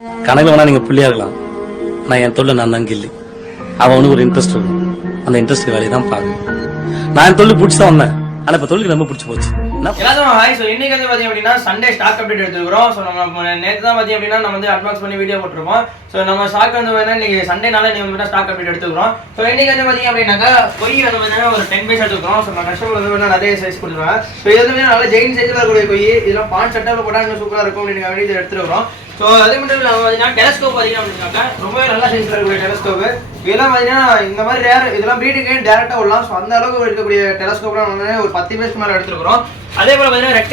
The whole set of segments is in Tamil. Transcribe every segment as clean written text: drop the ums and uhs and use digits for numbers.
கணக்கு வேணா நீங்க புள்ளியா இருக்கலாம். நான் என் தொழில் நான் தான் கில்லி. அவனுக்கு ஒரு இன்ட்ரெஸ்ட் இருக்கும். அந்த இன்ட்ரெஸ்ட் வேலையை தான் பார்க்கணும். நான் என் தொழில் பிடிச்சி தான் வந்தேன். ஆனா இப்ப தொழில் ரொம்ப பிடிச்சி போச்சு. எல்லாரும் ஹாய். ஸோ இன்னைக்கு வந்து பார்த்தீங்க அப்படின்னா சண்டே ஸ்டாக் அப்டேட் எடுத்துக்கிறோம். ஸோ நம்ம நேற்று தான் பார்த்தீங்க அப்படின்னா நம்ம வந்து அட்வான்ஸ் பண்ணி வீடியோ போட்டிருப்போம். ஸோ நம்ம ஸ்டாக் வந்து வேணா இன்னைக்கு சண்டேனால நீங்கள் வந்து ஸ்டாக் அப்டேட் எடுத்துக்கிறோம். ஸோ இன்னைக்கு வந்து பார்த்தீங்க அப்படின்னாக்கா கொய் வந்து பார்த்தீங்கன்னா ஒரு 10 பீஸ் எடுத்துக்கிறோம். ஸோ நான் கஸ்டமர் வந்து வேணா நிறைய சைஸ் கொடுத்துருவேன். ஸோ இது வந்து நல்ல ஜெயின் சைஸில் இருக்கக்கூடிய கொய், இதெல்லாம் பான் செட்டாக போட்டால் இன்னும் சூப்பராக இருக்கும் அப்படின்னு வெளியே எடுத்துருக்கிறோம். ஸோ அதே மட்டும் இல்லாமல் பார்த்தீங்கன்னா டெலஸ்கோப் பார்த்தீங்க அப்படின்னாக்கா ரொம்பவே நல்ல சைஸில் இருக்கக்கூடிய டெலஸ்கோப்பு. இதெல்லாம் பார்த்தீங்கன்னா இந்த மாதிரி ரேர் இதெல்லாம் ப்ரீடுக்கு டேரெக்டாக விடலாம். ஸோ அந்த அளவுக்கு இருக்கக்கூடிய டெலஸ்கோப்லாம் வந்து ஒரு 10 பேஸ்க்கு மேலே எடுத்துருக்கிறோம். அதே போல் பார்த்தீங்கன்னா ரெட்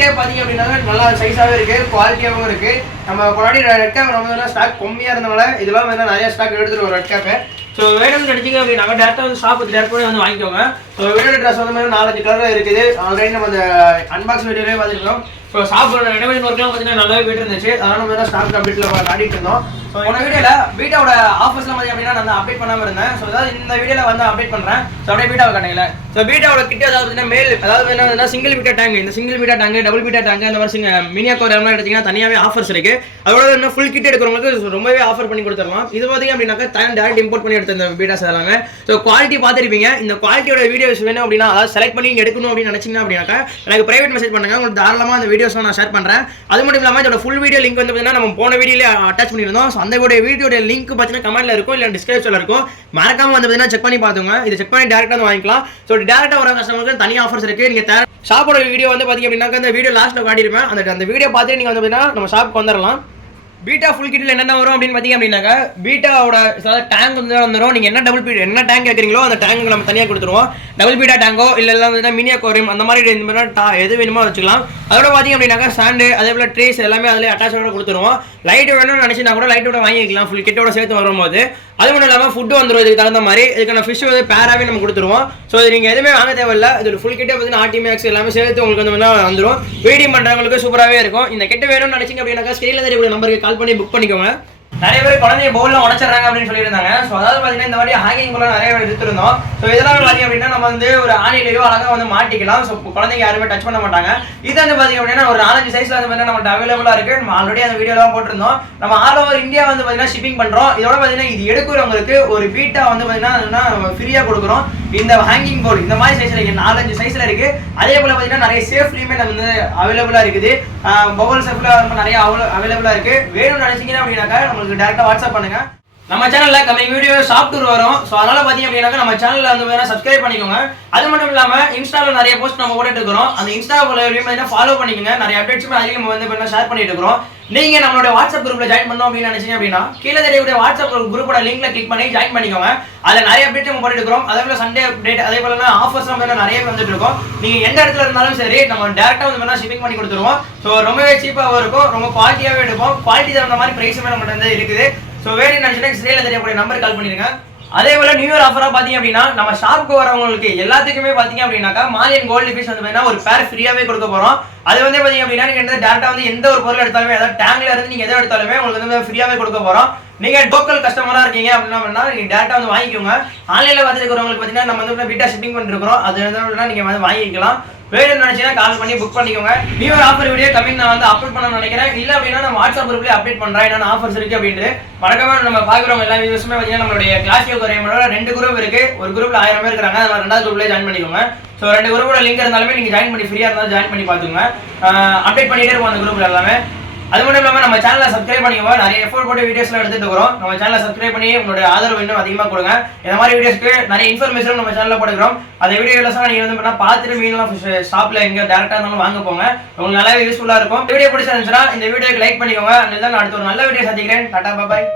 கேப் பார்த்தீங்க அப்படின்னா நல்லா சைஸாகவே இருக்குது, குவாலிட்டியாகவும் இருக்குது. நம்ம முன்னாடி ரெட் கேப் நம்ம ஸ்டாக் கம்மியாக இருந்தனால இதெல்லாம் வந்து நிறைய ஸ்டாக் எடுத்துருவோம் ரெட் கேப்பு. ஸோ வேணும்னு நினச்சிங்க அப்படின்னாங்க டேரெக்டாக வந்து ஷாப் டேரெக்டாக வந்து வாங்கிக்கோங்க. ஸோ வேணும் ட்ரெஸ் வந்து மாதிரி 4-5 கலரில் இருக்குது. ஆல்ரெடி நம்ம அந்த அன்பாக்ஸ் வீடியோலேயே பார்த்துருக்கோம். ஸோ ஷாப்போட ரெனோவேஷன் ஒர்க்லாம் பார்த்தீங்கன்னா நல்லாவே போயிட்டு இருந்துச்சு. அதனால் நம்ம தான் ஸ்டாக் அப்டேட்டில் காட்டிட்டு இருந்தோம். ஸோ இந்த வீடியோவில் பீட்டாவோட ஆஃபர்ஸ்லாம் பார்த்திங்க அப்படின்னா நான் அப்டேட் பண்ணாமல் இருந்தேன். ஸோ அதாவது இந்த வீடியோவில் வந்து அப்டேட் பண்ணுறேன். ஸோ அப்படியே பீட்டாவை காட்டுங்களேன். ஸோ பீட்டாவோட கிட்ட அதாவது பார்த்தீங்கன்னா மேல் அதாவது என்ன சிங்கிள் பீட்டா டேங்க், இந்த single beta tank, double beta tank, இந்த மாதிரி மினியாக்கோர் எல்லாம் எடுத்தீங்கன்னா தனியாகவே ஆஃபர்ஸ் இருக்குது. அதோட இன்னும் ஃபுல் கிட் எடுக்கிறவங்களுக்கு ரொம்பவே ஆஃபர் பண்ணி கொடுத்துடலாம். இது பார்த்தீங்க அப்படின்னாக்கா டேரக்ட் இம்போர்ட் பண்ணி எடுத்த இந்த பீட்டாஸ் எல்லாமே. ஸோ குவாலிட்டி பார்த்துருப்பீங்க. இந்த குவாலிட்டியோட வீடியோஸ் வேணும் அப்படின்னா அதாவது செலக்ட் பண்ணி எடுக்கணும் அப்படின்னு நினச்சிங்கன்னா அப்படின்னாக்கா எனக்கு பிரைவேட் மெசேஜ் பண்ணுங்க. உங்களுக்கு தாராளமாக அந்த வீடியோஸ் நான் ஷேர் பண்ணுறேன். அது மட்டும் இல்லாமல் இதோட ஃபுல் வீடியோ லிங்க் வந்து பார்த்தீங்கன்னா நம்ம போன வீடியோல அட்டாச் பண்ணியிருந்தோம். ஸோ அந்த வீடியோட லிங்க் பார்த்தீங்கன்னா கமெண்ட்ல இருக்கும், இல்லை டிஸ்கிரிப்ஷனில் இருக்கும். மறக்காம வந்து பார்த்தீங்கன்னா செக் பண்ணி பார்த்துங்க. இதை செக் பண்ணி டேரெக்டாக வந்து வாங்கிக்கலாம். ஸோ டேரெக்டாக வர கஸ்டமருக்கு தனி ஆஃபர்ஸ் இருக்குது. நீங்கள் ஷாப்போட வீடியோ வந்து பார்த்தீங்க அப்படின்னா அந்த வீடியோ லாஸ்ட்டில் காட்டியிருப்பேன். அந்த வீடியோ பார்த்துட்டு நீங்கள் வந்து பார்த்தீங்கன்னா நம்ம ஷாப்புக்கு வந்துடலாம். பீட்டா ஃபுல் கிட்டில் என்னென்ன வரும் அப்படின்னு பார்த்தீங்க அப்படின்னாக்கா பீட்டாவோட டேங்க் வந்து வந்துடும். நீங்கள் என்ன டபுள் பீட் என்ன டேங்க் கேட்குறீங்களோ அந்த டேங்க் நம்ம தனியாக கொடுத்துருவோம். டபுள் பீட்டா டேங்கோ இல்லை வந்து மினி அக்வாரியம் அந்த மாதிரி இந்த மாதிரி எது வேணுமோ வச்சுக்கலாம். அதோட பார்த்தீங்க அப்படின்னாக்கா சாண்டு அதே போல் ட்ரேஸ் எல்லாமே அதில் அட்டாச்சோட கொடுத்துருவோம். லைட் வேணும்னு நினச்சினா கூட லைட்டோட வாங்கிக்கலாம் ஃபுல் கிட்டோட சேர்த்து வரும்போது. அது மட்டும் இல்லாமல் ஃபுட்டு வந்துடும் இதுக்கு தகுந்த மாதிரி. இதுக்கான ஃபிஷ் வந்து பேராகவே நம்ம கொடுத்துருவோம். ஸோ இது நீங்கள் எதுவுமே வாங்க தேவையில்லை. இது ஃபுல் கிட்டே வந்து ஆர்டிமேக்ஸ் எல்லாமே சேர்த்து உங்களுக்கு வந்து வந்துடும். வீடியோ பண்ணுறவங்களுக்கு சூப்பராகவே இருக்கும். இந்த கிட்ட வேணும்னு நினச்சிங்க அப்படின்னாக்கா ஸ்க்ரீனில் தெரியக்கூடிய நம்பருக்கு கால் பண்ணி புக் பண்ணிக்கோங்க. நிறைய பேர் குழந்தைய பவுலில் உடச்சிடுறாங்க அப்படின்னு சொல்லியிருந்தாங்க. ஸோ அதாவது பார்த்தீங்கன்னா இந்த மாதிரி ஹேங்கிங் போல நிறைய எடுத்துருந்தோம். ஸோ இதெல்லாம் பார்த்தீங்க அப்படின்னா நம்ம வந்து ஒரு ஆணிலையோ அழகாக வந்து மாட்டிக்கலாம். ஸோ குழந்தைங்க யாருமே டச் பண்ண மாட்டாங்க. இது வந்து பார்த்தீங்க அப்படின்னா ஒரு 4-5 சைஸில் வந்து பார்த்தீங்கன்னா நம்மள்ட்ட அவைலபிளாக இருக்குது. நம்ம ஆல்ரெடி அந்த வீடியோலாம் போட்டிருந்தோம். நம்ம ஆல் ஓவர் இந்தியா வந்து பார்த்தீங்கன்னா ஷிப்பிங் பண்ணுறோம். இதோட பார்த்தீங்கன்னா இது எடுக்கிறவங்களுக்கு ஒரு பீட்டா வந்து பார்த்தீங்கன்னா நம்ம ஃப்ரீயாக கொடுக்குறோம். இந்த ஹேங்கிங் போல் இந்த மாதிரி சைஸில் இருக்குது, 4-5 சைஸில் இருக்குது. அதே போல் பார்த்தீங்கன்னா நிறைய சேஃப்லேயுமே நம்ம வந்து அவைலபிளாக இருக்குது. பவுல் சேஃபில் நிறைய அவைலபிளாக இருக்குது. வேணும்னு நினச்சிங்கன்னா அப்படின்னாக்கா உங்களுக்கு டேரெக்டாக வாட்ஸ்அப் பண்ணுங்க. நம்ம சேனல்ல கமிங் வீடியோ ஷாப் டூர் வரும். ஸோ அதனால பார்த்தீங்க அப்படின்னாக்கா நம்ம சேனலில் வந்து சப்ஸ்கிரைப் பண்ணிக்கோங்க. அது மட்டும் இல்லாமல் இன்ஸ்டாவில் நிறைய போஸ்ட் நம்ம போட்டுட்டு இருக்கிறோம். அந்த இன்ஸ்டா பார்த்தீங்கன்னா ஃபாலோ பண்ணிக்கோங்க. நிறைய அப்டேட்ஸுமே அதிகம் நம்ம வந்து ஷேர் பண்ணிட்டு இருக்கிறோம். நீங்க நம்மளோட வாட்ஸ்அப் குரூப்ல ஜாயின் பண்ணோம் அப்படின்னு நினைச்சீங்க அப்படின்னா கீழே தெரியக்கூடிய வாட்ஸ்அப் குரூப்போட லிங்க்ல கிளிக் பண்ணி ஜாயின் பண்ணிக்கோங்க. அதில் நிறைய அப்டேட் நம்ம போட்டுட்டு இருக்கிறோம். அதே போல சண்டே அப்டேட் அதே போல ஆஃபர்ஸ் நம்ம நிறைய வந்துட்டு இருக்கோம். நீங்க எந்த இடத்துல இருந்தாலும் சரி நம்ம டேரக்டா வந்து ஷிப்பிங் பண்ணி கொடுத்துருவோம். ஸோ ரொம்பவே சீப்பாகவும் இருக்கும், ரொம்ப குவாலிட்டியாகவே எடுப்போம். குவாலிட்டி தகுந்த மாதிரி பிரைஸுமே நம்மகிட்ட வந்து இருக்குது. ஸோ வேறு நினைச்சுன்னா ஸ்க்ரீனில் தெரியக்கூடிய நம்பர் கால் பண்ணிருங்க. அதே போல நியூ இயர் ஆஃபரா பாத்தீங்க அப்படின்னா நம்ம ஷாப்புக்கு வரவங்களுக்கு எல்லாத்துக்குமே பாத்தீங்க அப்படின்னாக்கா மாலியன் கோல்டு ஃபிஷ் வந்து பார்த்தீங்கன்னா ஒரு பேர் ஃப்ரீயாவே கொடுக்க போறோம். அது வந்து பாத்தீங்க அப்படின்னா நீங்க டேரக்டா வந்து எந்த ஒரு பொருள் எடுத்தாலுமே அதாவது டேங்க்ல இருந்து நீங்க எதை எடுத்தாலுமே உங்களுக்கு வந்து ஃப்ரீயாவே கொடுக்க போறோம். நீங்க லோக்கல் கஸ்டமரா இருக்கீங்க அப்படின்னா நீங்க டேரக்டா வந்து வாங்கிக்கோங்க. ஆன்லைன்ல பார்த்துருக்கிறவங்களுக்கு பாத்தீங்கன்னா நம்ம வந்து பீட்டா ஷிப்பிங் பண்ணிருக்கிறோம். அது நீங்க வந்து வாங்கிக்கலாம். வேணும்னு நினைச்சீங்கன்னா கால் பண்ணி புக் பண்ணிக்கோங்க. New year offer video coming நான் வந்து அப்லோட் பண்ண நினைக்கிறேன். இல்ல அப்படின்னா நம்ம வாட்ஸ்அப் குரூப்ல அப்டேட் பண்றேன் என்னென்ன ஆஃபர்ஸ் இருக்கு அப்படின்ட்டு. மறக்காம நம்ம பாக்குறவங்க எல்லா வீடியோஸுமே பார்த்தீங்கன்னா நம்மளுடைய கிளாஸ் குறையோட 2 குரூப் இருக்கு. ஒரு குரூப்ல 1000 பேர் இருக்காங்க. அதில் 2வது குரூப்ல ஜாயின் பண்ணிக்கோங்க. ஸோ 2 குரூப்போட லிங்க் இருந்தாலுமே நீங்க ஜாயின் பண்ணி ஃப்ரீயா இருந்தாலும் ஜாயின் பண்ணி பாத்துங்க. அப்டேட் பண்ணிட்டே இருக்கும் அந்த குரூப்ல எல்லாமே. அது மட்டும் இல்லாமல் நம்ம சேனலை சப்ஸ்கிரைப் பண்ணிக்கோங்க. நிறைய எஃபோர்ட் போட்டு வீடியோஸ்லாம் எடுத்துட்டு இருக்கிறோம். நம்ம சேனலை சப்ஸ்கிரைப் பண்ணி உங்களுடைய ஆதரவு இன்னும் அதிகமாக கொடுங்க. இந்த மாதிரி வீடியோஸ்க்கு நிறைய இன்ஃபர்மேஷன் நம்ம சேனலில் போட்டுக்கிறோம். அந்த வீடியோலாம் நீங்கள் வந்து பார்த்துட்டு மீன்லாம் ஷாப்பில் எங்கே டேரெக்டாக இருந்தாலும் வாங்க போங்க. உங்களுக்கு நல்லாவே யூஸ்ஃபுல்லாக இருக்கும். வீடியோ பிடிச்சிருந்துச்சுன்னா இந்த வீடியோக்கு லைக் பண்ணிக்கோங்க. அதுதான் நான் அடுத்த ஒரு நல்ல வீடியோ சந்திக்கிறேன். டாடா பாய்.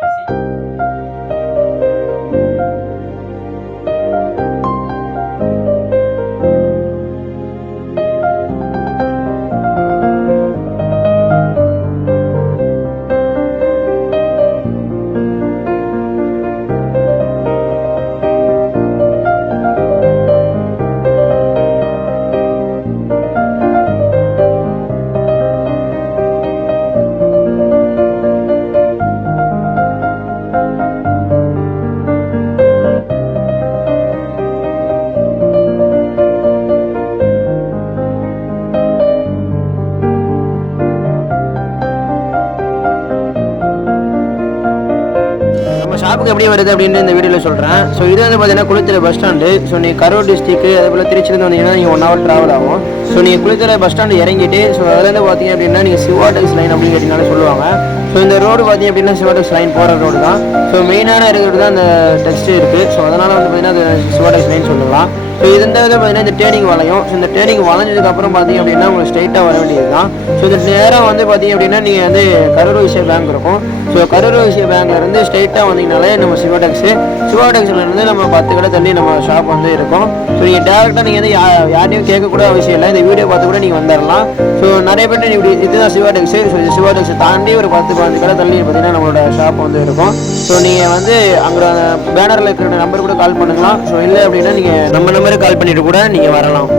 ஷாப்புக்கு எப்படி வருது அப்படின்னு இந்த வீடியோவில் சொல்கிறேன். ஸோ இது வந்து பார்த்தீங்கன்னா குளித்தலை பஸ் ஸ்டாண்டு. ஸோ நீங்கள் கரூர் டிஸ்ட்ரிக்ட் அதே போல் திருச்சிலேருந்து வந்தீங்கன்னா நீங்கள் 1 hour ட்ராவல் ஆகும். ஸோ நீங்கள் குளித்தலை பஸ் ஸ்டாண்டு இறங்கிட்டு ஸோ அதுலேருந்து பார்த்தீங்க அப்படின்னா நீங்கள் சிவாடெக்ஸ் லைன் அப்படின்னு கேட்டிங்கனாலே சொல்லுவாங்க. ஸோ இந்த ரோடு பார்த்தீங்க அப்படின்னா சிவாடெக்ஸ் லைன் போகிற ரோடு தான். ஸோ மெயினான இருக்கிறது தான் அந்த டெக்ஸ்ட் இருக்குது. ஸோ அதனால் வந்து பார்த்தீங்கன்னா அது சிவாடெக்ஸ் லைன் சொல்லலாம். ஸோ இது இந்த இதில் பார்த்தீங்கன்னா இந்த டேர்னிங் வளையும். ஸோ இந்த டேர்னிங் வளைஞ்சதுக்கப்புறம் பார்த்தீங்க அப்படின்னா உங்களுக்கு ஸ்ட்ரைட்டாக வர வேண்டியது தான். ஸோ இந்த நேரம் வந்து பார்த்தீங்க அப்படின்னா நீங்கள் வந்து கரூர் வைசியா பேங்க் இருக்கும். ஸோ கரூர் வைசியா பேங்க்லேருந்து ஸ்ட்ரைட்டாக வந்தீங்கனாலே நம்ம சிவாடெக்ஸ்லேருந்து நம்ம 10 கடை தள்ளி நம்ம ஷாப் வந்து இருக்கும். ஸோ நீங்கள் டேரெக்டாக நீங்கள் வந்து யாரையும் கேட்கக்கூட அவசியம் இல்லை. இந்த வீடியோ பார்த்து கூட நீங்கள் வந்துடலாம். ஸோ நிறைய பேர் இப்படி இதுதான் சிவாடெக்ஸ். ஸோ சிவாடெக்ஸ் தாண்டி ஒரு 10-15 கடை தள்ளி பார்த்தீங்கன்னா நம்மளோட ஷாப் வந்து இருக்கும். ஸோ நீங்கள் வந்து அங்கே பேனரில் இருக்கிற நம்பர் கூட கால் பண்ணுங்களாம். ஸோ இல்லை அப்படின்னா நீங்கள் நம்ம நம்பருக்கு கால் பண்ணிட்டு கூட நீங்கள் வரலாம்.